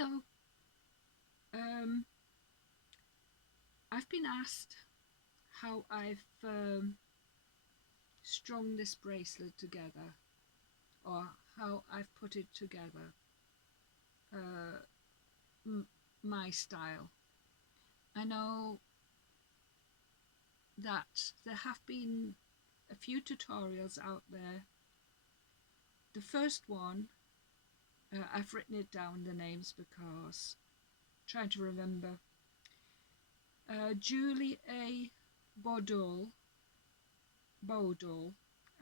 Hello. I've been asked how I've strung this bracelet together, or how I've put it together, my style. I know that there have been a few tutorials out there. The first one, I've written it down, the names, because I'm trying to remember. Julie A. Bolduc,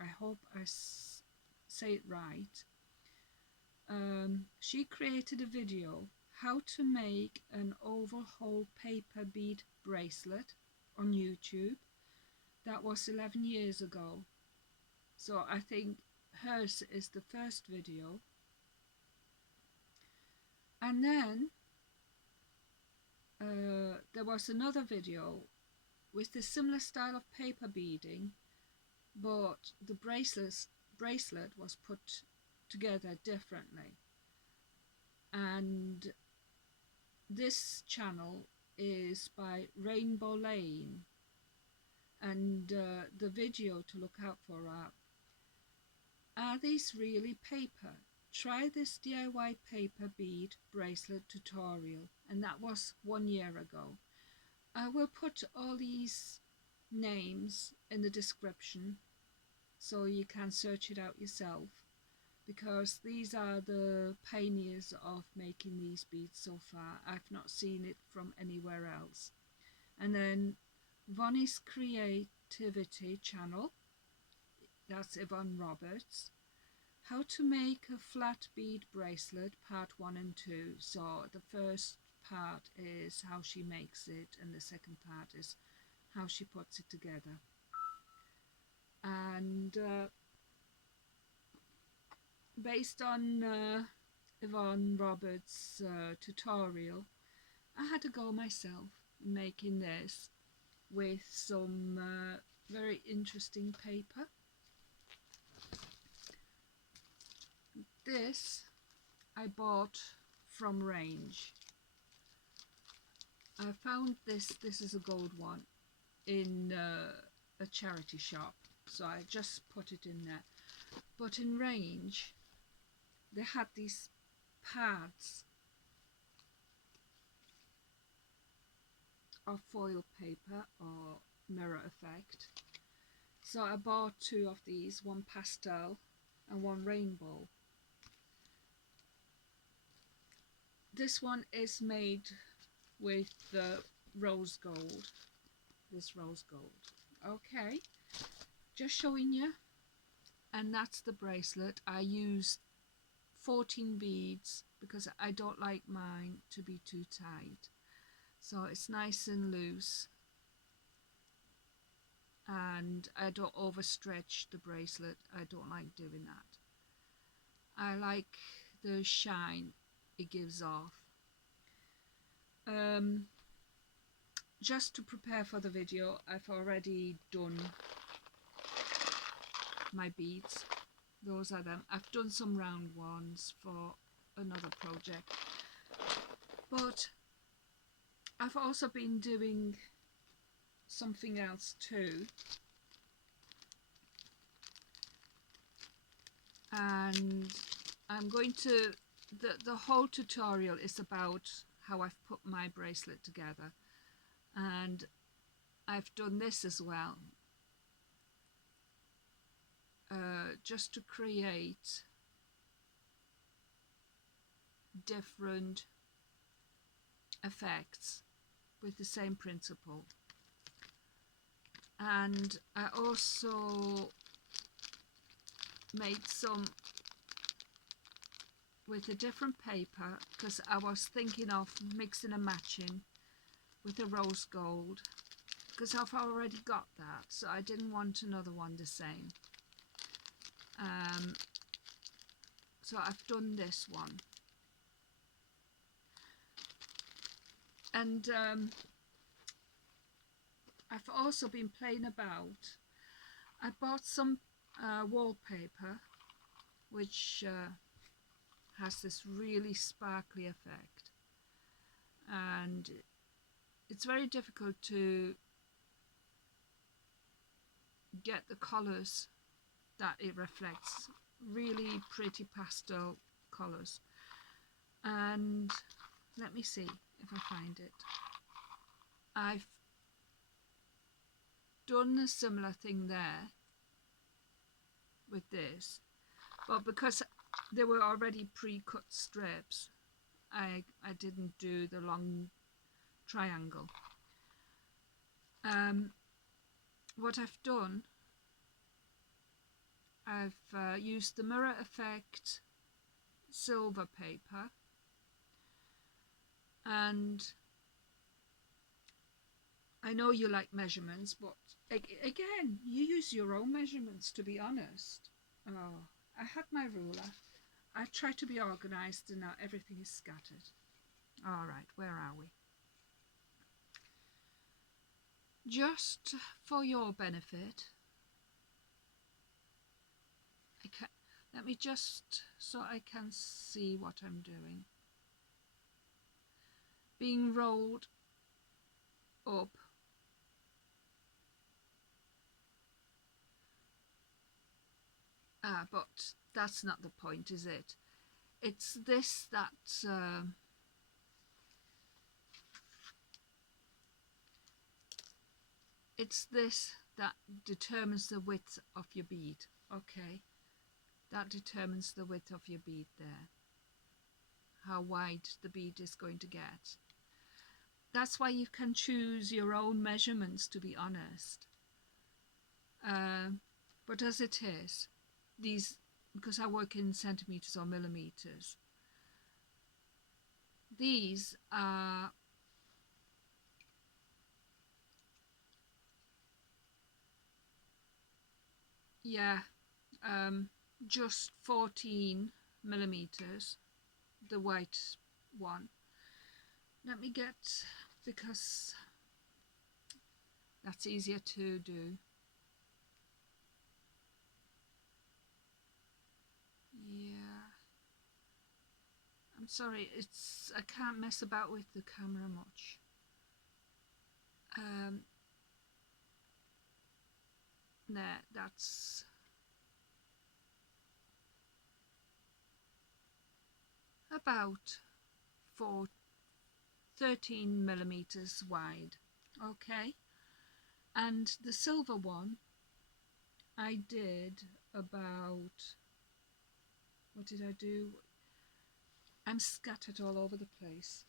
I hope I say it right. She created a video how to make an oval hole paper bead bracelet on YouTube. That was 11 years ago, so I think hers is the first video. And then there was another video with a similar style of paper beading, but the bracelet was put together differently. And this channel is by Rainbow Lane, and the video to look out for are these really paper? Try this DIY paper bead bracelet tutorial, and that was 1 year ago. I will put all these names in the description so you can search it out yourself, because these are the pioneers of making these beads so far. I've not seen it from anywhere else. And then Vonnies Creativity channel, that's Yvonne Roberts. How to make a flat bead bracelet, part 1 and 2. So the first part is how she makes it, and the second part is how she puts it together. And based on Yvonne Roberts' tutorial, I had to go myself making this with some very interesting paper. This I bought from Range. I found this is a gold one, in a charity shop, so I just put it in there. But in Range, they had these pads of foil paper or mirror effect. So I bought 2 of these, one pastel and one rainbow. This one is made with the rose gold, this rose gold. Okay, just showing you. And that's the bracelet. I used 14 beads because I don't like mine to be too tight, so it's nice and loose, and I don't overstretch the bracelet. I don't like doing that. I like the shine it gives off. Just to prepare for the video, I've already done my beads. Those are them. I've done some round ones for another project, but I've also been doing something else too, and I'm going to, the whole tutorial is about how I've put my bracelet together, and I've done this as well, just to create different effects with the same principle. And I also made some with a different paper, because I was thinking of mixing and matching with a rose gold, because I've already got that, so I didn't want another one the same. So I've done this one, and I've also been playing about. I bought some wallpaper which has this really sparkly effect, and it's very difficult to get the colours that it reflects, really pretty pastel colours. And let me see if I find it. I've done a similar thing there with this, but because they were already pre-cut strips, I didn't do the long triangle. What I've done, I've used the Mirror Effect silver paper, and I know you like measurements, but again, you use your own measurements, to be honest. Oh, I had my ruler. I tried to be organised and now everything is scattered. Alright, where are we? Just for your benefit, let me just, so I can see what I'm doing. Being rolled up but that's not the point, is it? It's this that determines the width of your bead. Okay, that determines the width of your bead there, how wide the bead is going to get. That's why you can choose your own measurements, to be honest. But as it is, these, because I work in centimeters or millimeters, these are just 14 millimeters, the white one. Let me get, because that's easier to do. Yeah, I'm sorry, I can't mess about with the camera much. There, that's about 13 millimeters wide. Okay, and the silver one I did about, what did I do? I'm scattered all over the place.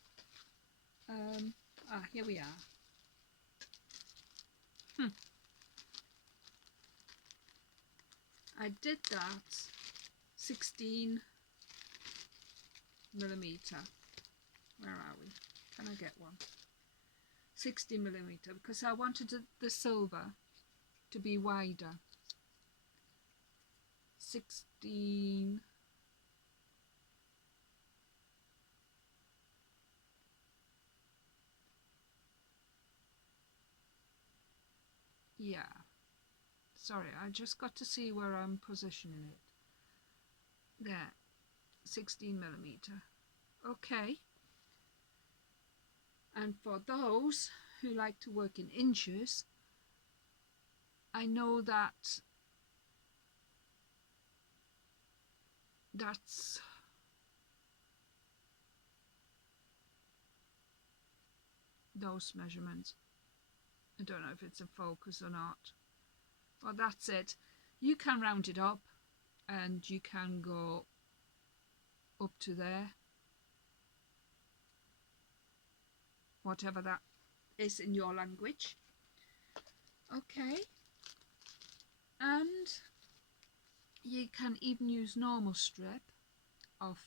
Here we are. I did that 16 millimeter. Where are we? Can I get one? 60 millimeter, because I wanted the silver to be wider. 16. Yeah. Sorry, I just got to see where I'm positioning it. There. 16 millimeter. Okay. And for those who like to work in inches, I know that's those measurements. I don't know if it's in focus or not. Well, that's it. You can round it up and you can go up to there, whatever that is in your language. Okay, and you can even use normal strip of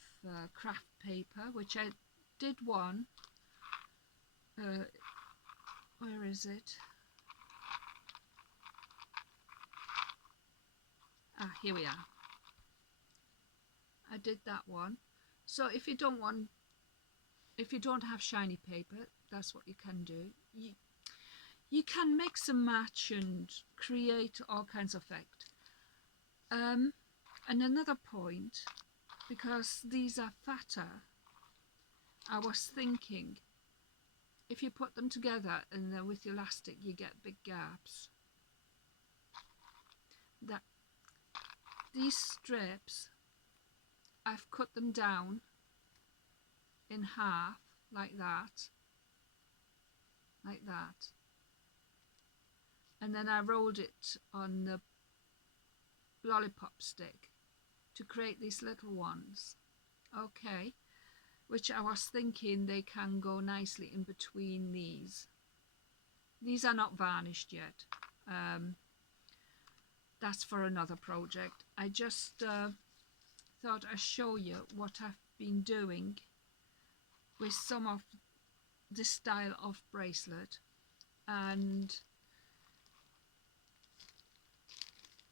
craft paper, which I did one. Where is it? Here we are. I did that one. So if you don't have shiny paper, that's what you can do. You can mix and match and create all kinds of effect. And another point, because these are fatter, I was thinking if you put them together and then with the elastic you get big gaps. That these strips, I've cut them down in half like that, and then I rolled it on the lollipop stick to create these little ones. Okay, which I was thinking they can go nicely in between these. These are not varnished yet. That's for another project. I just thought I'd show you what I've been doing with some of this style of bracelet, and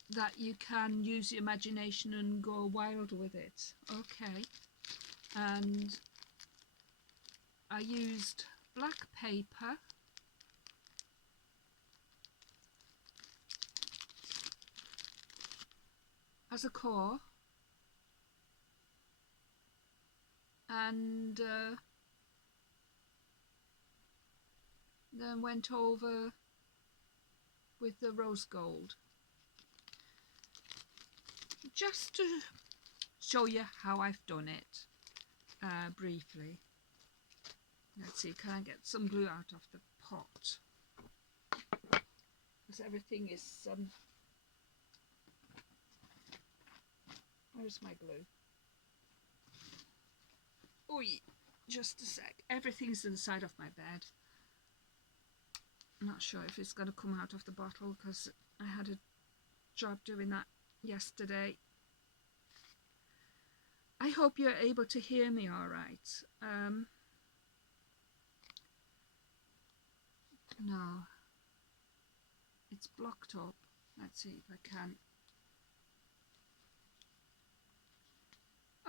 that you can use your imagination and go wild with it. Okay, and I used black paper, as a core, and then went over with the rose gold, just to show you how I've done it briefly. Let's see, can I get some glue out of the pot? Because everything is where's my glue? Oh, just a sec. Everything's inside of my bed. I'm not sure if it's going to come out of the bottle because I had a job doing that yesterday. I hope you're able to hear me all right. No, it's blocked up. Let's see if I can.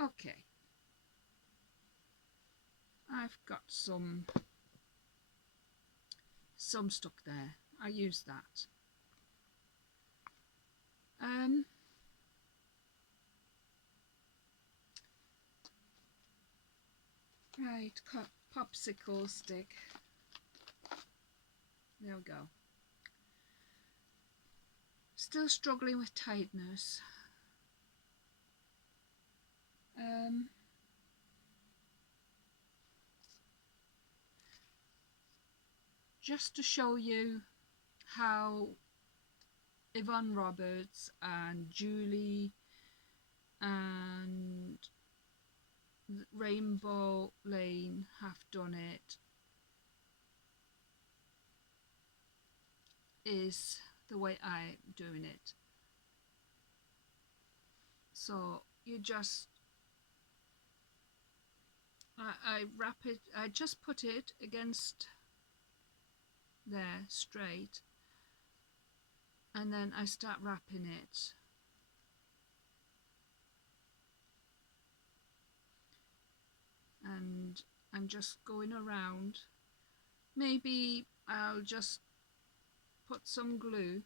Okay, I've got some stuck there. I use that. Right, popsicle stick. There we go. Still struggling with tightness. Just to show you how Yvonne Roberts and Julie and Rainbow Lane have done it, is the way I'm doing it. So you just I wrap it, I just put it against there straight, and then I start wrapping it. And I'm just going around. Maybe I'll just put some glue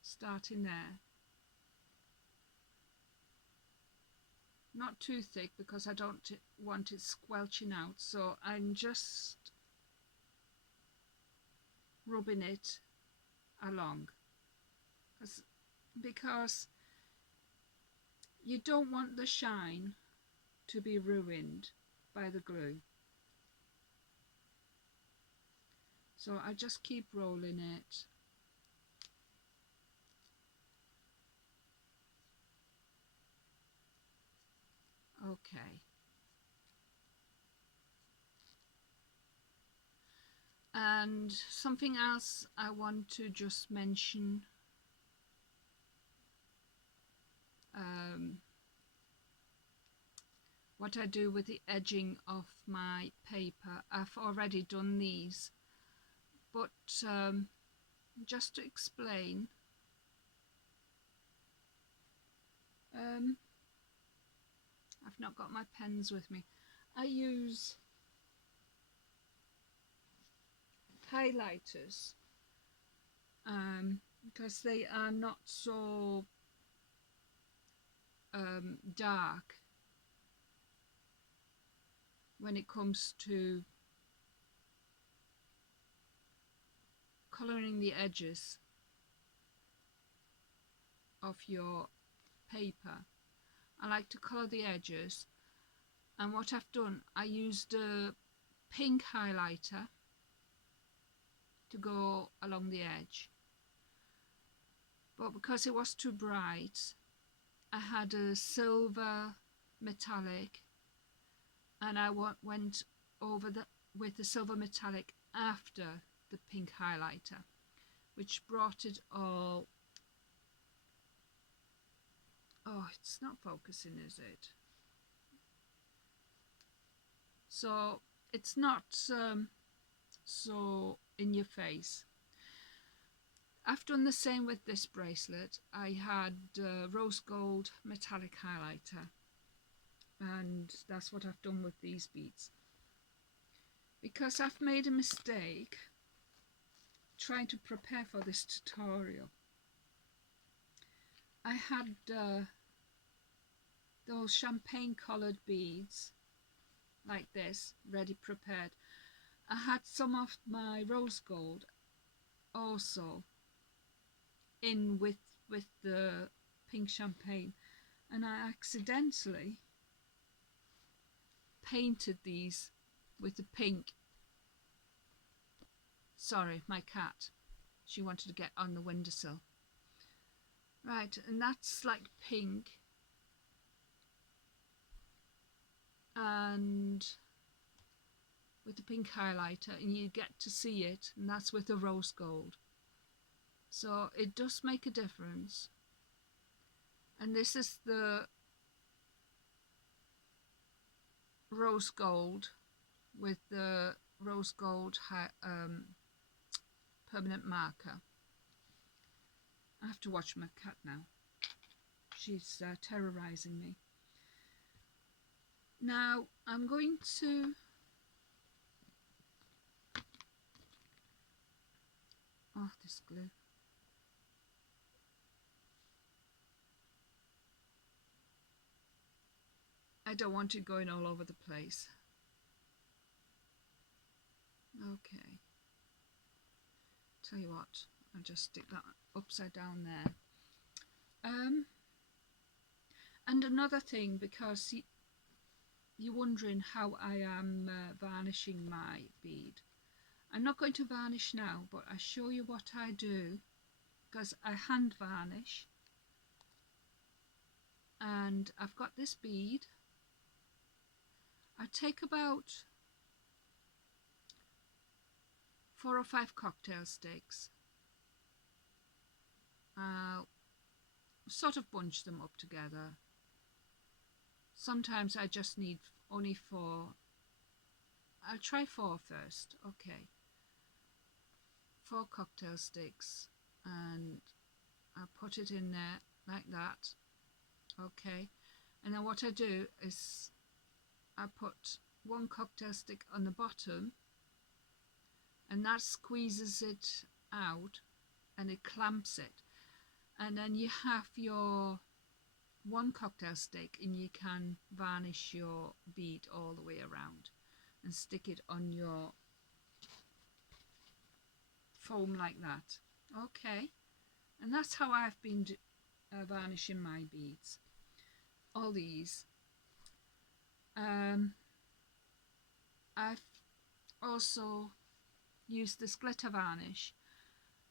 starting there. Not too thick because I don't want it squelching out, so I'm just rubbing it along because you don't want the shine to be ruined by the glue. So I just keep rolling it. Okay. And something else I want to just mention, what I do with the edging of my paper. I've already done these, but just to explain, I've not got my pens with me. I use highlighters because they are not so dark when it comes to colouring the edges of your paper. I like to colour the edges, and what I've done, I used a pink highlighter to go along the edge, but because it was too bright, I had a silver metallic, and I went over with the silver metallic after the pink highlighter, which brought it all. Oh, it's not focusing, is it? So it's not so in your face. I've done the same with this bracelet. I had rose gold metallic highlighter, and that's what I've done with these beads. Because I've made a mistake trying to prepare for this tutorial. I had those champagne coloured beads like this ready prepared. I had some of my rose gold also in with the pink champagne, and I accidentally painted these with the pink. Sorry, my cat, she wanted to get on the windowsill. Right, and that's like pink, and with the pink highlighter, and you get to see it, and that's with the rose gold. So it does make a difference. And this is the rose gold with the rose gold permanent marker. I have to watch my cat now. She's terrorizing me. Now I'm going to this glue. I don't want it going all over the place. Okay. Tell you what, I'll just stick that upside down there. And another thing, because you're wondering how I am varnishing my bead. I'm not going to varnish now, but I'll show you what I do, because I hand varnish. And I've got this bead. I take about 4 or 5 cocktail sticks. I'll sort of bunch them up together. Sometimes I just need only 4. I'll try 4 first. Okay. 4 cocktail sticks, and I'll put it in there like that. Okay. And then what I do is I put 1 cocktail stick on the bottom, and that squeezes it out and it clamps it. And then you have your 1 cocktail stick, and you can varnish your bead all the way around and stick it on your foam like that. Okay, and that's how I've been varnishing my beads, all these. I've also used this glitter varnish,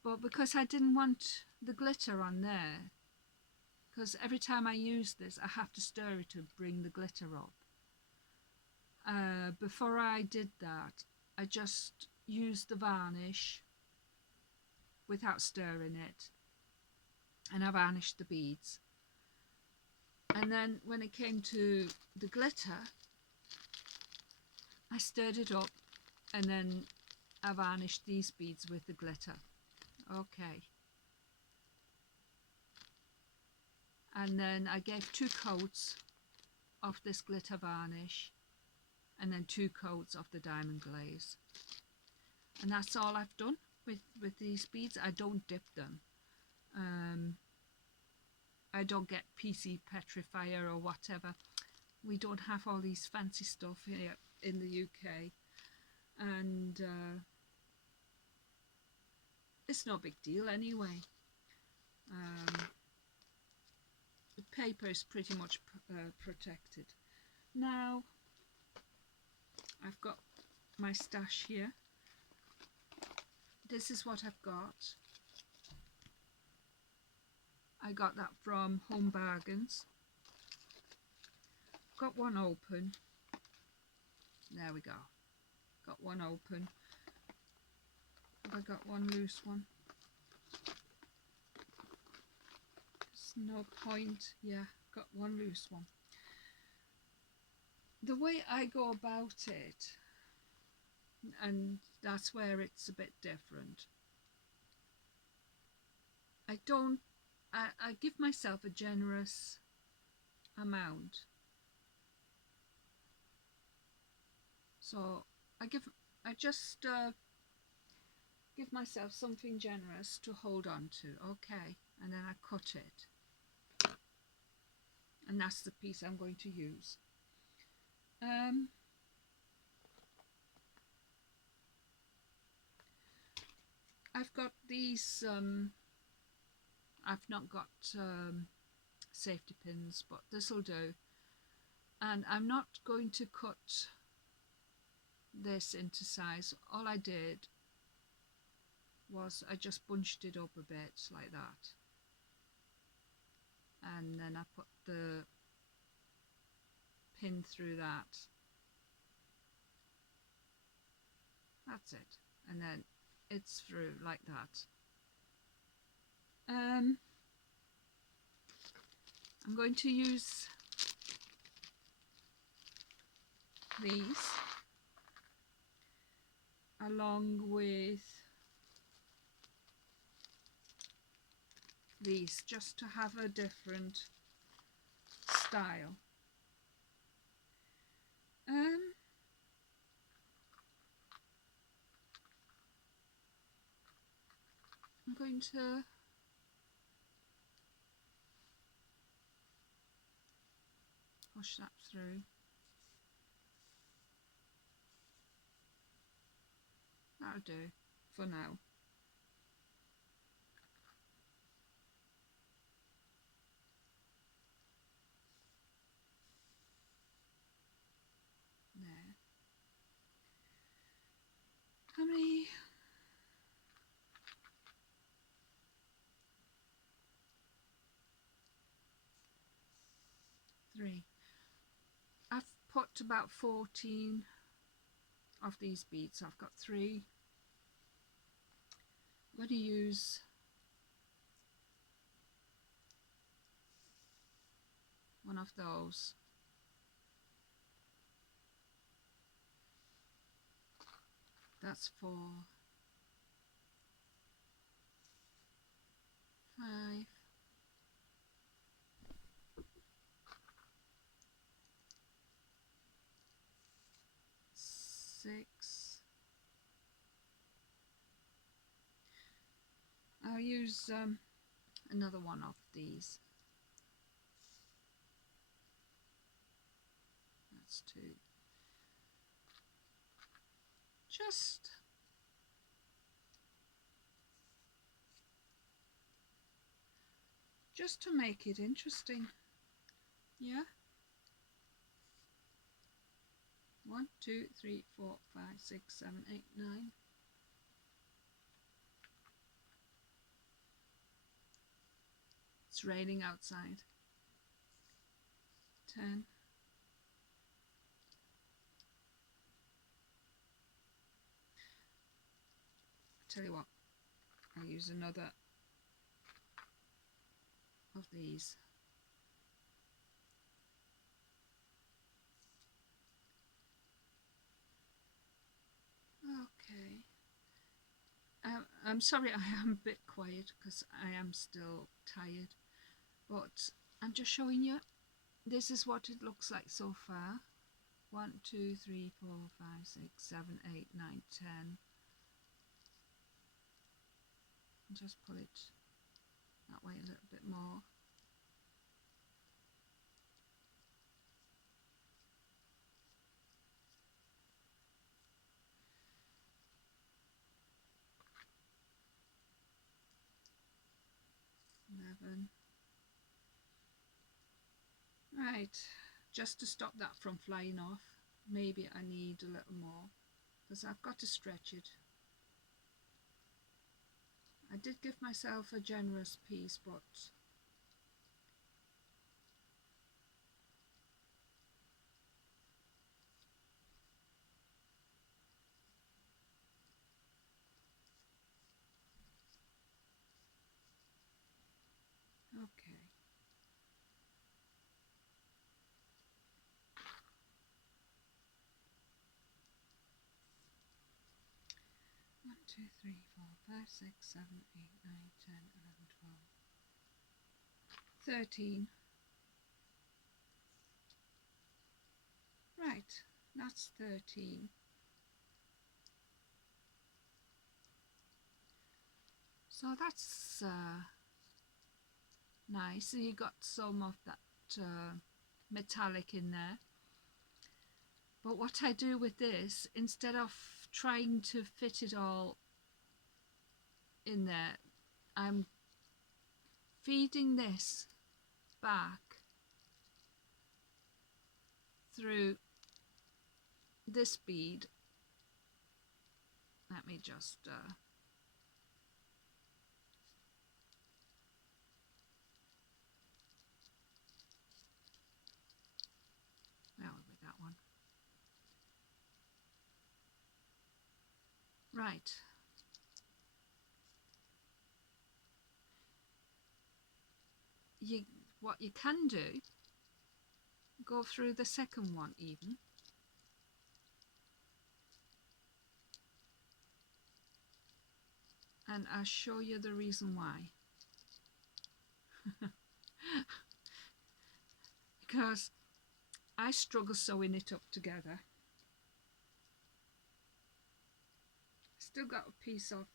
but because I didn't want the glitter on there, because every time I use this I have to stir it to bring the glitter up. Before I did that, I just used the varnish without stirring it, and I varnished the beads. And then when it came to the glitter, I stirred it up, and then I varnished these beads with the glitter. Okay. And then I gave 2 coats of this glitter varnish, and then 2 coats of the diamond glaze. And that's all I've done with these beads. I don't dip them. I don't get PC petrifier or whatever. We don't have all these fancy stuff here in the UK. And it's no big deal anyway. The paper is pretty much protected. Now I've got my stash here. This is what I've got. I got that from Home Bargains. Got one open. There we go. Got one open. Have I got one loose one? There's no point. Yeah, got one loose one. The way I go about it, and that's where it's a bit different. I give myself a generous amount. So I just give myself something generous to hold on to, okay, and then I cut it, and that's the piece I'm going to use. I've got these, I've not got safety pins, but this will do, and I'm not going to cut this into size. All I did was I just bunched it up a bit like that, and then I put the pin through that. That's it, and then it's through like that. I'm going to use these along with these, just to have a different style. I'm going to push that through. That'll do for now. There. How many? Three. I've put about 14 of these beads. I've got 3. I'm going to use one of those. That's 4, 5, 6. I'll use another one of these. That's 2. Just to make it interesting. Yeah. 1, 2, 3, 4, 5, 6, 7, 8, 9. It's raining outside. 10. I tell you what, I'll use another of these. Okay. I'm sorry I am a bit quiet because I am still tired, but I'm just showing you. This is what it looks like so far. 1, 2, 3, 4, 5, 6, 7, 8, 9, 10. Just pull it that way a little bit more. 7. Right, just to stop that from flying off, maybe I need a little more because I've got to stretch it. I did give myself a generous piece, but okay. One, 2, 3, 4, 5, 6, 7, 8, 9, 10, 11, 12, 13. Right, that's 13. So that's nice. So you got some of that metallic in there. But what I do with this, instead of trying to fit it all in there, I'm feeding this back through this bead. Let me just now with that one. Right. What you can do, go through the second one even. And I'll show you the reason why. Because I struggle sewing it up together. Still got a piece of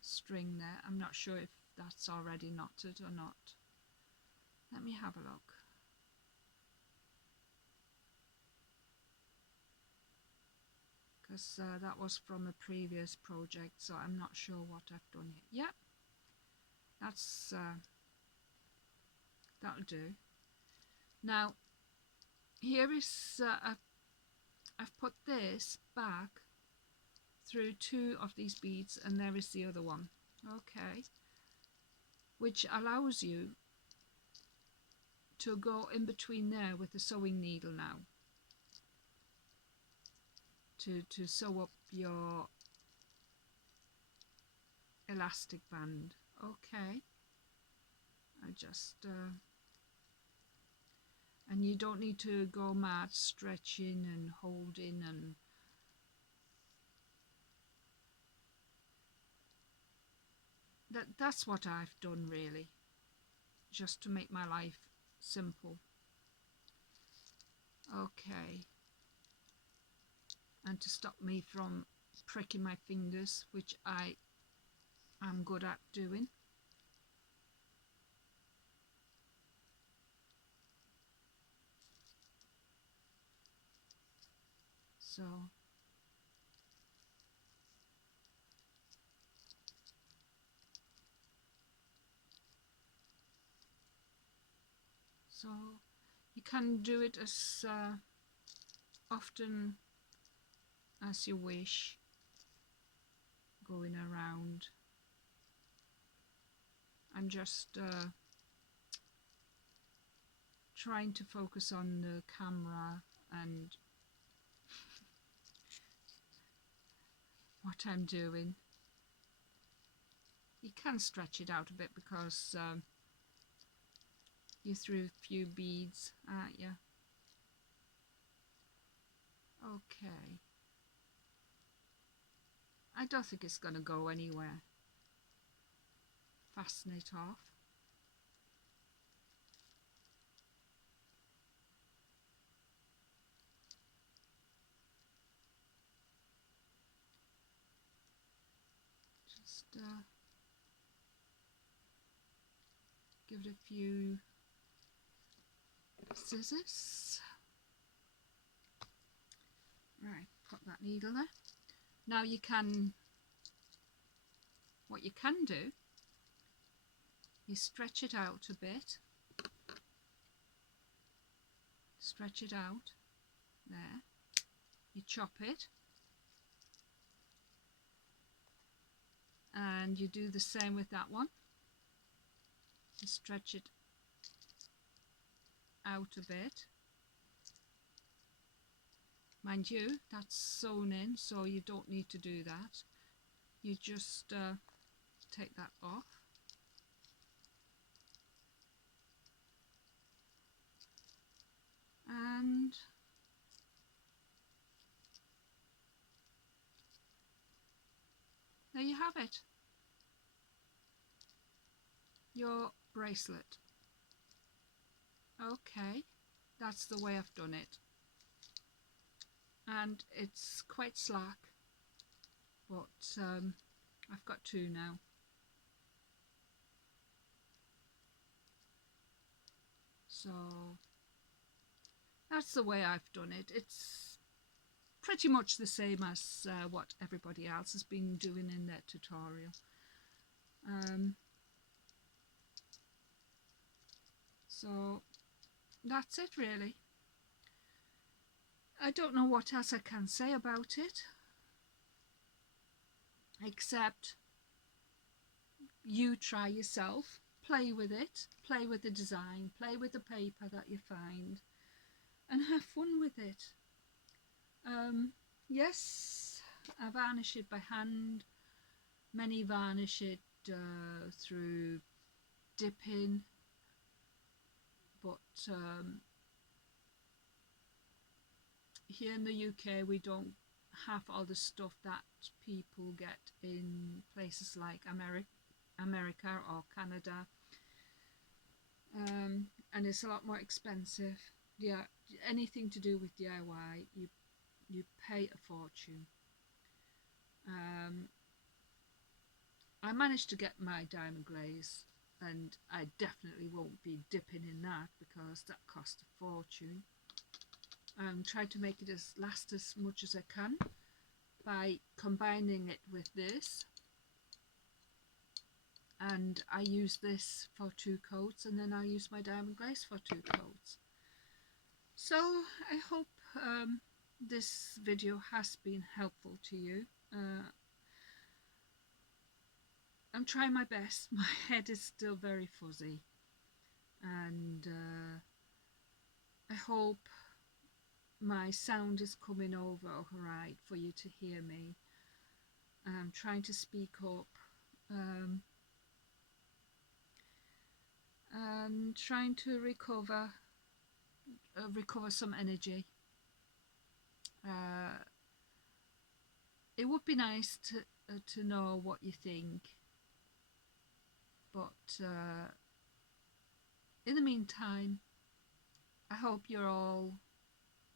string there. I'm not sure if that's already knotted or not. Let me have a look. Because that was from a previous project, so I'm not sure what I've done yet. Yep, that's that'll do. Now here is I've put this back through 2 of these beads, and there is the other one. Okay, which allows you to go in between there with the sewing needle now to sew up your elastic band. Okay, I just and you don't need to go mad stretching and holding, and that's what I've done really, just to make my life simple. Okay, and to stop me from pricking my fingers, which I am good at doing. So you can do it as often as you wish, going around. I'm just trying to focus on the camera and what I'm doing. You can stretch it out a bit because you threw a few beads at you. Okay. I don't think it's going to go anywhere. Fasten it off. Just give it a few scissors. Right, put that needle there. Now you can what you can do is stretch it out a bit. Stretch it out there. You chop it, and you do the same with that one. You stretch it out a bit. Mind you, that's sewn in, so you don't need to do that. You just take that off. And there you have it. Your bracelet. Okay, that's the way I've done it. And it's quite slack, but I've got two now. So that's the way I've done it. It's pretty much the same as what everybody else has been doing in their tutorial. So that's it really. I don't know what else I can say about it, except you try yourself, play with it, play with the design, play with the paper that you find, and have fun with it. Yes, I varnish it by hand. Many varnish it through dipping, but here in the UK we don't have all the stuff that people get in places like America or Canada, and it's a lot more expensive. Yeah, anything to do with DIY, you pay a fortune. I managed to get my diamond glaze, and I definitely won't be dipping in that because that cost a fortune. I'm trying to make it last as much as I can by combining it with this, and I use this for 2 coats, and then I use my diamond glaze for 2 coats. So I hope this video has been helpful to you. I'm trying my best. My head is still very fuzzy, and I hope my sound is coming over alright for you to hear me. I'm trying to speak up and trying to recover some energy. It would be nice to know what you think, but in the meantime, I hope you're all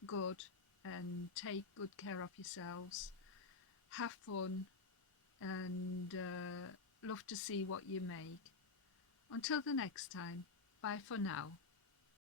good and take good care of yourselves. Have fun, and love to see what you make. Until the next time, bye for now.